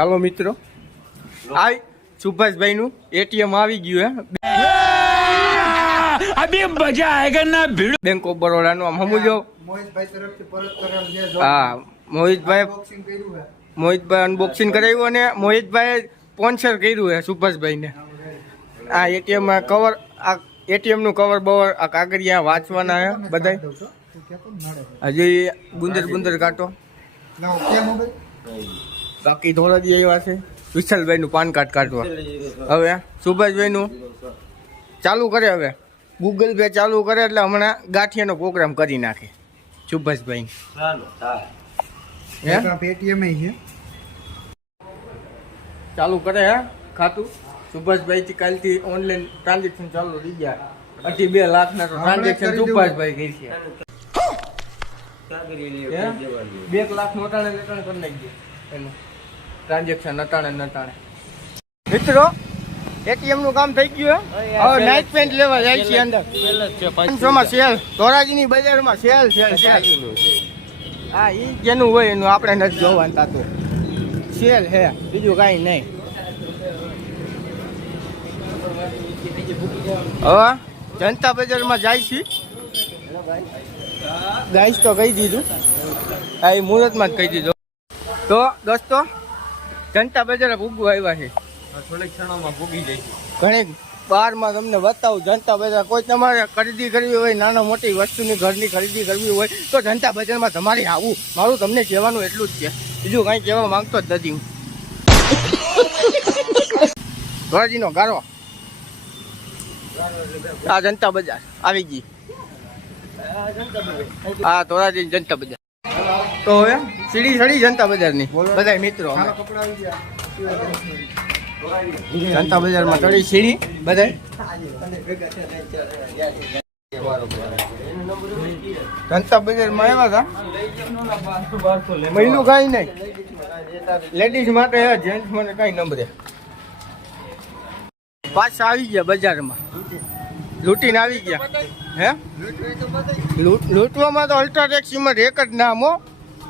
ચાલો મિત્રો, આ સુભાષભાઈ નું એટીએમ આવી ગયું હે. અભી મજા આયેગા ના ભીડ. બેંક ઓફ બરોડા નું આમ સમજો. મોહિતભાઈ તરફથી પરત કરાવ છે. હા, મોહિતભાઈ અનબોક્સિંગ કરાવ્યું અને મોહિતભાઈ સ્પોન્સર કર્યું હે સુભાષભાઈ ને. આ એટીએમ કવર, આ એટીએમ નું કવર બવર, આ કાગળિયા વાંચવાના હે બધા. હજી ગુંદર કાઢો. બાકી થોડા દી આવ્યા છે વિશાલભાઈ નું પાન કાર્ડ કાઢવા. હવે સુભાષભાઈ નું ચાલુ કરે, હવે ગૂગલ પે ચાલુ કરે એટલે હમણાં ગાંઠિયાનો પ્રોગ્રામ કરી નાખે સુભાષભાઈ. ચાલુ કરે હે ખાતું સુભાષભાઈ થી. કાલથી ઓનલાઈન ટ્રાન્ઝેક્શન ચાલુ થઈ ગયા. 2.5 લાખ ના ટ્રાન્ઝેક્શન સુભાષભાઈ કરી છે. 2 લાખ નોટાણે કરી નાખી એનું ટ્રાન્ઝેક્શન નટાણે. મિત્રો એટીએમ નું કામ થઈ ગયું. હવે નાઇટ પેન્ટ લેવા જાય છે અંદર. 500 માં સેલ, ધોરાજી ની બજારમાં સેલ. હા, ઈ જેનું હોય એનું આપણે નથી જોવાનું થતું. સેલ હે, બીજું કઈ નહીં. હવે જનતા બજારમાં જાય છે. ગાઈસ તો કહી દીધું, આ મુહૂર્તમાં જ કહી દીધું. તો દોસ્તો જનતા બજાર ભૂગવા આવ્યા છે. થોડીક ક્ષણોમાં ભૂગી જાય. ઘણી બહારમાં તમને બતાવું જનતા બજાર. કોઈ તમારે ખરીદી કરવી હોય, નાના મોટી વસ્તુની ઘરની ખરીદી કરવી હોય તો જનતા બજારમાં તમારે આવું. મારું તમને કહેવાનું એટલું જ છે, બીજું કાંઈ કહેવા માંગતો જ નથી હું. ધોરાજીનો ગારો, આ જનતા બજાર આવી ગઈ. હા, ધોરાજી જનતા બજાર. તો હવે સીડી સડી જનતા બજારની બધા મિત્રો જનતા બજારમાં ચડી સીડી બધા. જનતા બજારમાં આવ્યા હતા. મહિલું કઈ નહીં, લેડીઝ માટે જેન્ટ્સ માટે કઈ નંબરે. પાછા આવી ગયા બજારમાં, લૂંટીને આવી ગયા. હે, લૂંટવામાં તો અલ્ટ્રાટેક સિમેન્ટ એક જ નામ હો.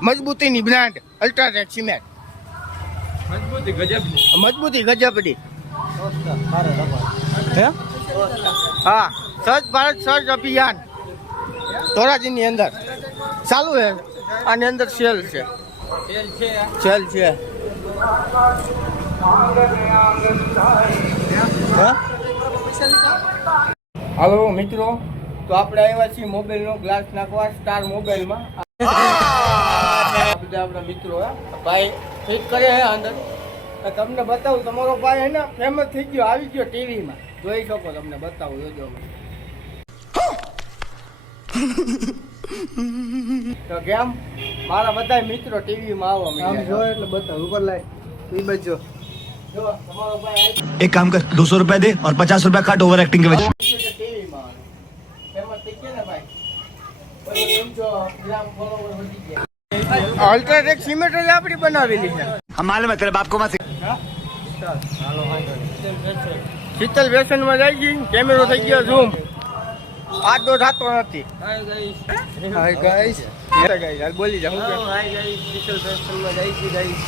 મજબૂતીની બ્રાન્ડ અલ્ટ્રાટેક સિમેન્ટ. મજબૂતી ગજબની. હે, હા, સ્વચ્છ ભારત સર્ચ અભિયાન ધોરાજીની અંદર ચાલુ છે. આની અંદર સેલ છે. હાલો મિત્રો, તો આપણે આવ્યા છીએ મોબાઈલનો ગ્લાસ નાખવા સ્ટાર મોબાઈલમાં. બધા આપણા મિત્રો ભાઈ ફિટ કરે હે અંદર. તમને બતાવું, તમારો ભાઈ હે ને ફેમસ થઈ ગયો, આવી ગયો ટીવીમાં. જોઈ શકો, તમને બતાવું, જોજો. તો કેમ મારા બધા મિત્રો ટીવીમાં આવવા માંડ્યા. જો એટલે બતાવું, ઉપર લાય ઈ બજો. જો તમારો ભાઈ एक काम कर 200 रुपए दे और 50 रुपए काट ओवर एक्टिंग के वजह टीवीમાં ફેમસ થઈ ગયા ને ભાઈ. પછી એમ જો ગ્રામ ફોલોવર વધી ગયા. અલ્ટ્રાટેક સિમેન્ટ જ આપણી બનાવેલી છે. हमारे में तेरे बाप को मत શીતલ વ્યસનમાં જાય છે. કેમેરો થઈ ગયો ઝૂમ. આડો થતો નથી. હાય ગાઈસ યાર બોલી જા. હું હાય ગાઈસ શીતલ વ્યસનમાં જાય છે ગાઈસ.